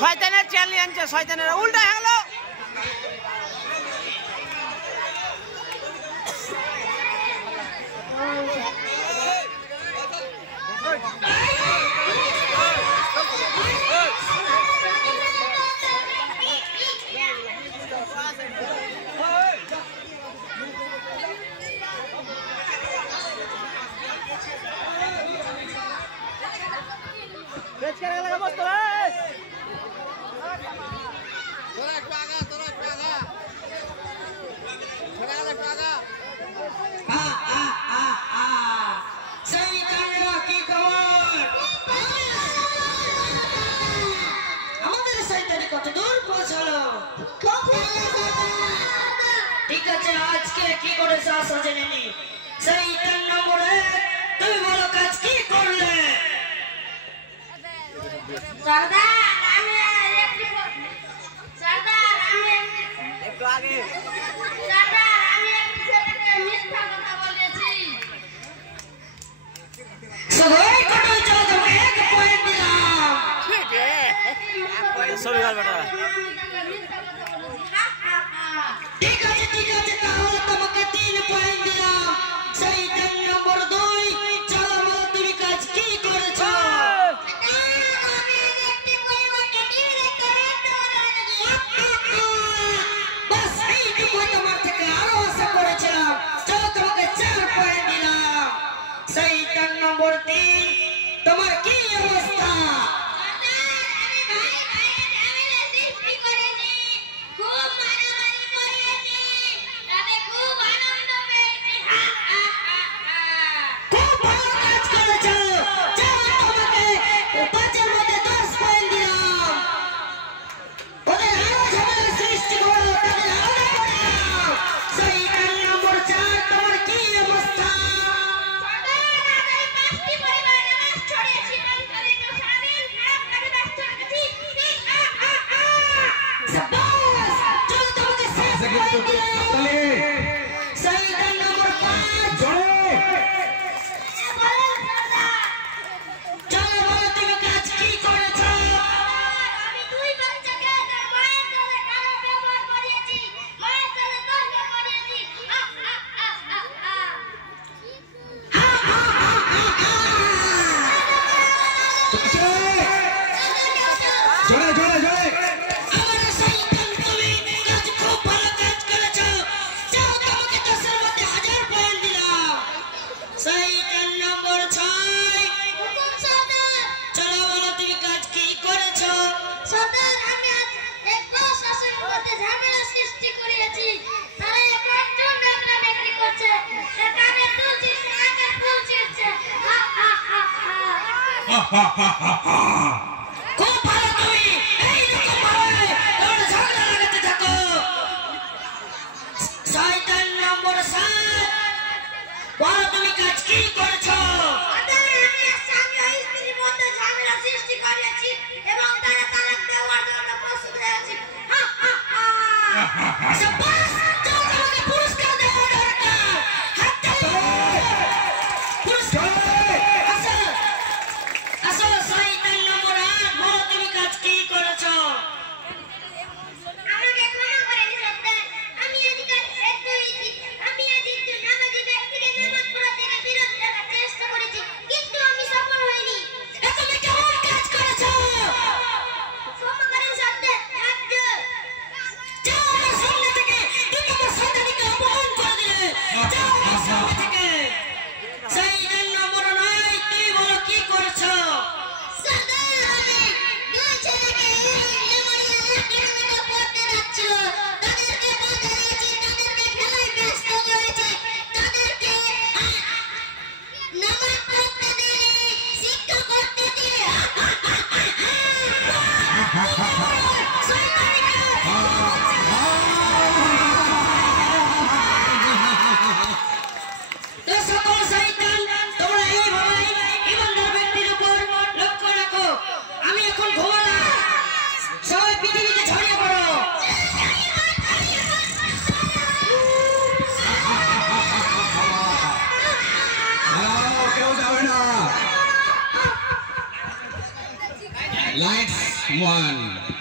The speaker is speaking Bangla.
শয়তানের চ্যানেল আনছে শয়তানের উল্টা হয়ে গেল বেচ করে লাগা মস্ত রে তোরা একটু আগা তোরা একটু আগা তোরা একটু আগা সেই কামরা কি খবর আমাদের শয়তানি কত দূর পৌঁছালো ঠিক আছে আজকে কি করেছ সজেনি সেই 3 নম্বরে তুমি বলো কাজ কি করলে सरदार একটু আগে सरदार আমি একটু ছেলেকে মিথ্যা কথা বলেছি সবাই কত চলো এক পয়েন্ট দিলাম ঠিক আছে সবই ভালো বেটা ঠিক আছে তাহলে তোমাকে 3 পয়েন্ট দিলাম সেই 3 নম্বর 2 চলো বলো তুমি কাজ কি করেছো নম্বর 3 তোমার কি অবস্থা খুব ভালো তুমি এইরকম ভাবে তোমরা ঝগড়া লাগাতে থাকো 7 নম্বর 7 বলো তুমি কাজ কি করেছো আমি স্বামী ও স্ত্রীর মধ্যে ঝগড়া সৃষ্টি করেছি এবং তারা তালাক দেওয়ার জন্য প্রস্তুত হয়েছে শাবাশ তোমাকে পুরস্কার দেওয়া দরকার হাততালি পুরস্কার Lights. 1